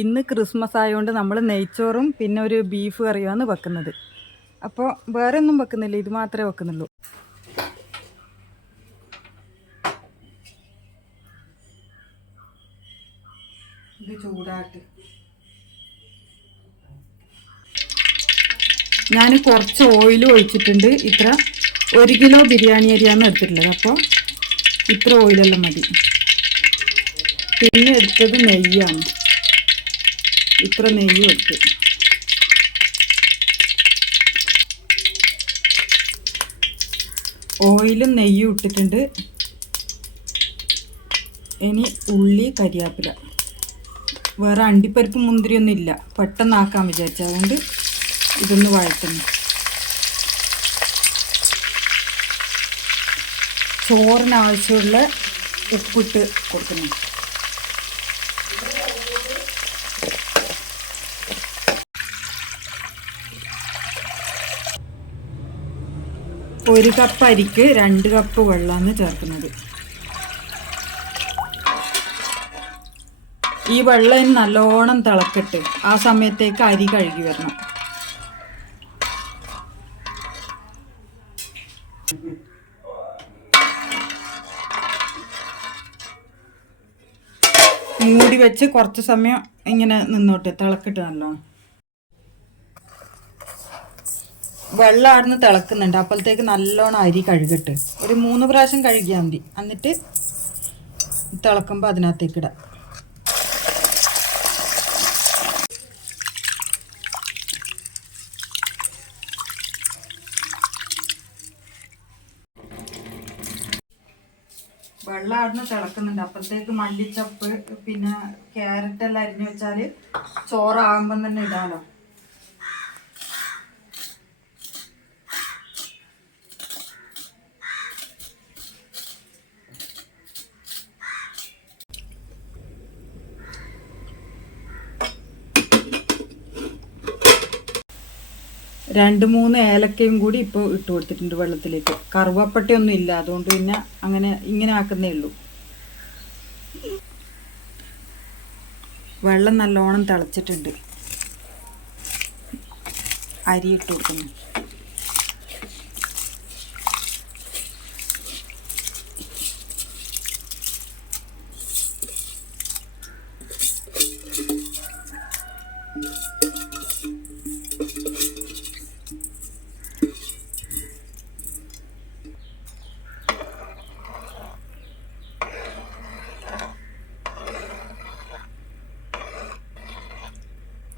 ഇന്ന് ക്രിസ്മസ് ആയതുകൊണ്ട് നമ്മൾ നെയ്ച്ചോറും പിന്നെ ഒരു ബീഫ് കറിയുമാണ് വെക്കുന്നത്. അപ്പോൾ വേറെ ഒന്നും വെക്കുന്നില്ല ഇത് മാത്രമേ വെക്കുന്നുള്ളൂ. ഇത് ചൂടാട്ട് ഞാൻ കുറച്ച് ഓയിൽ ഒഴിച്ചിട്ടുണ്ട്. ഇത്ര ഒരു കിലോ ബിരിയാണി അരിയാണ് എടുത്തിട്ടുള്ളത്. അപ്പോൾ ഇത്ര ഓയിലെല്ലാം മതി. പിന്നെ എടുത്തത് നെയ്യാണ്. ഇത്ര നെയ്യ് വെച്ചു ഓയിലും നെയ്യും ഇട്ടിട്ടുണ്ട്. ഇനി ഉള്ളി കരിയാപ്പില. വേറെ അണ്ടിപ്പരിപ്പ് മുന്തിരിയൊന്നും ഇല്ല. പെട്ടെന്നാക്കാൻ വിചാരിച്ചു. അതുകൊണ്ട് ഇതൊന്ന് വഴറ്റുന്നു. ചോറിനാവശ്യമുള്ള ഉപ്പിട്ട് കൊടുക്കുന്നു. ഒരു കപ്പ് അരിക്ക് രണ്ട് കപ്പ് വെള്ളമാണ് ചേർക്കുന്നത്. ഈ വെള്ളം നല്ലോണം തിളക്കട്ട്. ആ സമയത്തേക്ക് അരി കഴുകി വരണം. മൂടി വെച്ച് കുറച്ച് സമയം ഇങ്ങനെ നിന്നോട്ടെ. തിളക്കിട്ട് നല്ലോണം. വെള്ളം ആടുന്ന് തിളക്കുന്നുണ്ട്. അപ്പോഴത്തേക്ക് നല്ലോണം അരി കഴുകട്ട് ഒരു മൂന്ന് പ്രാവശ്യം കഴുകിയാൽ മതി. എന്നിട്ട് തിളക്കുമ്പോൾ അതിനകത്തേക്ക് ഇടാം. വെള്ളം ആടുന്ന് തിളക്കുന്നുണ്ട്. അപ്പോഴത്തേക്ക് മല്ലിച്ചപ്പ് പിന്നെ ക്യാരറ്റ് എല്ലാം അരിഞ്ഞു വെച്ചാൽ ചോറാകുമ്പം തന്നെ ഇടാലോ. രണ്ട് മൂന്ന് ഏലക്കയും കൂടി ഇപ്പോൾ ഇട്ട് കൊടുത്തിട്ടുണ്ട് വെള്ളത്തിലേക്ക്. കറുവപ്പട്ടയൊന്നും ഇല്ല അതുകൊണ്ട് പിന്നെ അങ്ങനെ ഇങ്ങനെ ആക്കുന്നേ ഉള്ളൂ. വെള്ളം നല്ലോണം തിളച്ചിട്ടുണ്ട്. അരി ഇട്ട് കൊടുക്കുന്നു.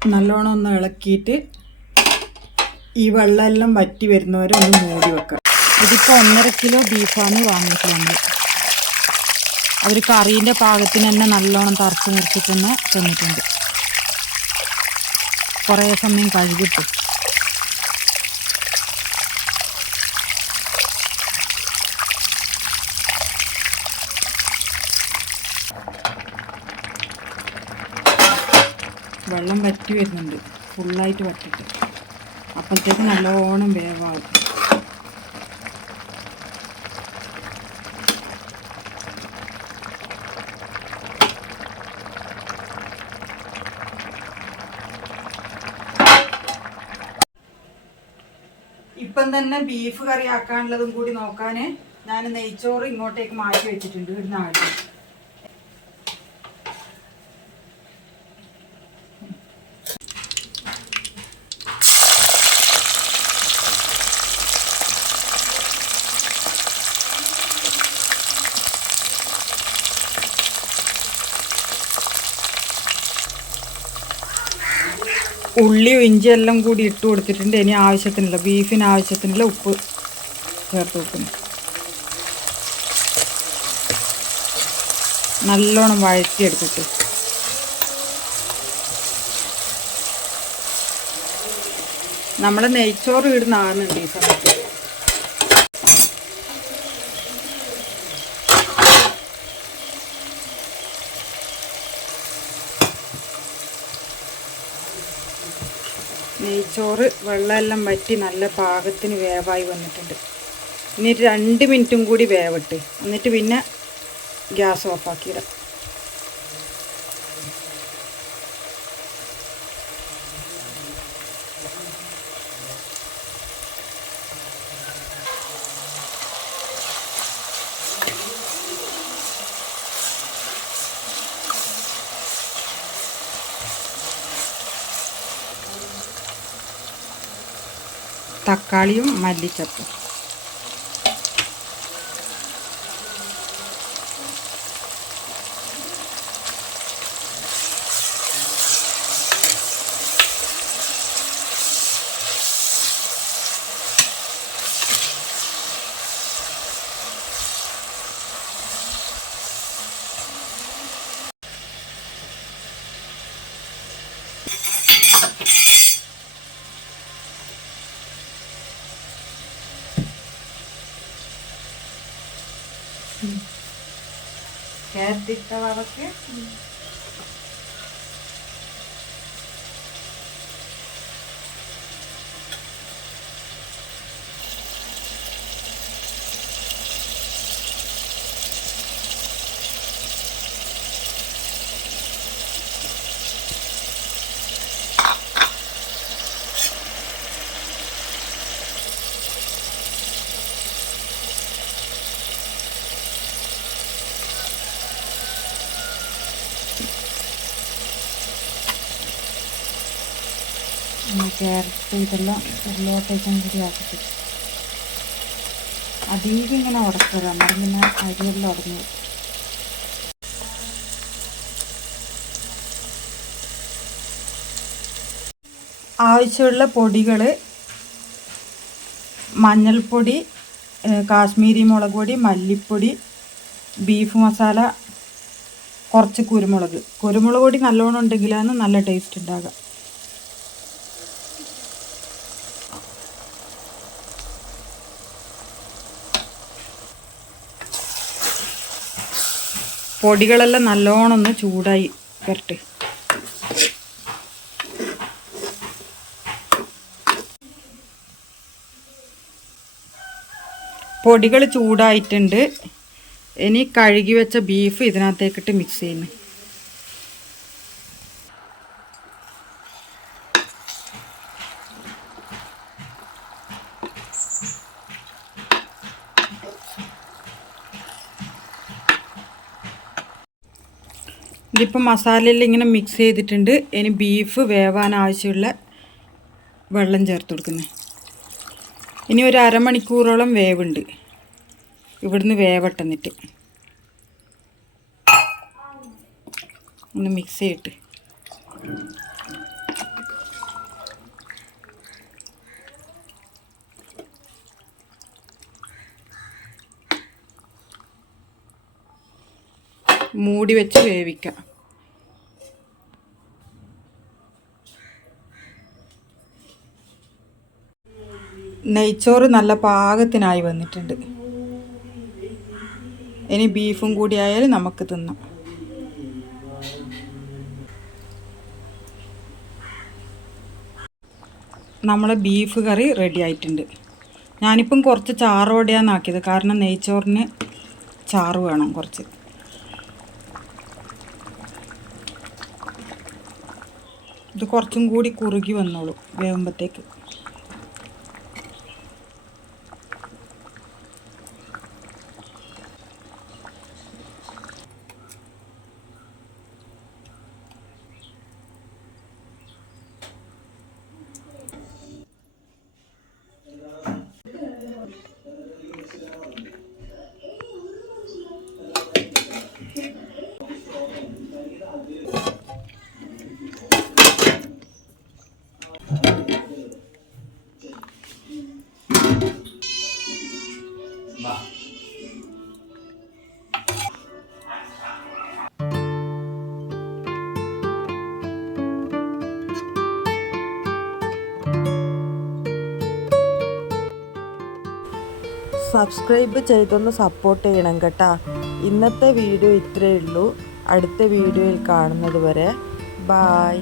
നല്ലോണം ഒന്ന് ഇളക്കിയിട്ട് ഈ വെള്ളമെല്ലാം വറ്റി വരുന്നവരെ ഒന്ന് മൂടി വെക്കുക. ഇതിപ്പോൾ ഒന്നര കിലോ ബീഫാണ് വാങ്ങിയിട്ടുണ്ട് അവർ കറീന്റെ പാകത്തിന് തന്നെ നല്ലോണം തറച്ച് മുറിച്ചിട്ടൊന്ന് തന്നിട്ടുണ്ട്. കുറേ സമയം കഴുകിട്ടു വെള്ളം വറ്റി വരുന്നുണ്ട്. ഫുള്ളായിട്ട് വറ്റിട്ട്. അപ്പോഴത്തേക്ക് നല്ലോണം വേവാകും. ഇപ്പം തന്നെ ബീഫ് കറി ആക്കാനുള്ളതും കൂടി നോക്കാൻ ഞാൻ നെയ്ച്ചോറ് ഇങ്ങോട്ടേക്ക് മാറ്റി വെച്ചിട്ടുണ്ട് ഇവിടുന്ന് ആദ്യം ഉള്ളിയും ഇഞ്ചി എല്ലാം കൂടി ഇട്ട് കൊടുത്തിട്ടുണ്ട്. ഇനി ആവശ്യത്തിനുള്ള ബീഫിന് ആവശ്യത്തിനുള്ള ഉപ്പ് ചേർത്ത് വെക്കുന്നു നല്ലോണം വഴറ്റിയെടുത്തിട്ട്. നമ്മൾ നെയ്ച്ചോറ് ഇടുന്നാകുന്നുണ്ട് ഈ സമയത്ത്. നെയ്ച്ചോറ് വെള്ളമെല്ലാം വറ്റി നല്ല പാകത്തിന് വേവായി വന്നിട്ടുണ്ട്. ഇനി രണ്ട് മിനിറ്റും കൂടി വേവട്ട്. എന്നിട്ട് പിന്നെ ഗ്യാസ് ഓഫാക്കിയിടാം തക്കാളിയും മല്ലിച്ചപ്പും. ക്യാരറ്റ് വറക്ക് ക്യാരറ്റ് ഇതെല്ലാം ഉള്ളിലോട്ടേക്കും കൂടി ആക്കിട്ട് അധികം ഇങ്ങനെ ഉടക്കുക അന്നേരം പിന്നെ അരിയെല്ലാം ഉടഞ്ഞു ആവശ്യമുള്ള പൊടികൾ മഞ്ഞൾപ്പൊടി കാശ്മീരി മുളക് പൊടി മല്ലിപ്പൊടി ബീഫ് മസാല കുറച്ച് കുരുമുളക്. കുരുമുളക് പൊടി നല്ലോണം ഉണ്ടെങ്കിലാണ് നല്ല ടേസ്റ്റ് ഉണ്ടാകുക പൊടികളെല്ലാം നല്ലോണം ഒന്ന് ചൂടായി വരട്ടെ. പൊടികൾ ചൂടായിട്ടുണ്ട്. ഇനി കഴുകി വെച്ച ബീഫ് ഇതിനകത്തേക്കിട്ട് മിക്സ് ചെയ്യുന്നു. ഇതിപ്പോൾ മസാലയിൽ ഇങ്ങനെ മിക്സ് ചെയ്തിട്ടുണ്ട്. ഇനി ബീഫ് വേവാൻ ആവശ്യമുള്ള വെള്ളം ചേർത്ത് കൊടുക്കുന്നത് ഇനി ഒരു അരമണിക്കൂറോളം വേവുണ്ട്. ഇവിടുന്ന് വേവട്ടെന്നിട്ട്. ഒന്ന് മിക്സ് ചെയ്തിട്ട്. മൂടി വെച്ച് വേവിക്കാം. നെയ്ച്ചോറ് നല്ല പാകത്തിനായി വന്നിട്ടുണ്ട്. ഇനി ബീഫും കൂടി ആയാൽ നമുക്ക് തിന്നാം. നമ്മളെ ബീഫ് കറി റെഡി ആയിട്ടുണ്ട്. ഞാനിപ്പം കുറച്ച് ചാറോടെയാണ് ആക്കിയത്. കാരണം നെയ്ച്ചോറിന് ചാറ് വേണം കുറച്ച്. ഇത് കുറച്ചും കൂടി കുറുകി വന്നോളൂ വേകുമ്പോഴത്തേക്ക് സബ്സ്ക്രൈബ് ചെയ്തൊന്ന് സപ്പോർട്ട് ചെയ്യണം കേട്ടാ. ഇന്നത്തെ വീഡിയോ ഇത്രയേ ഉള്ളൂ. അടുത്ത വീഡിയോയിൽ കാണുന്നത് വരെ ബായ്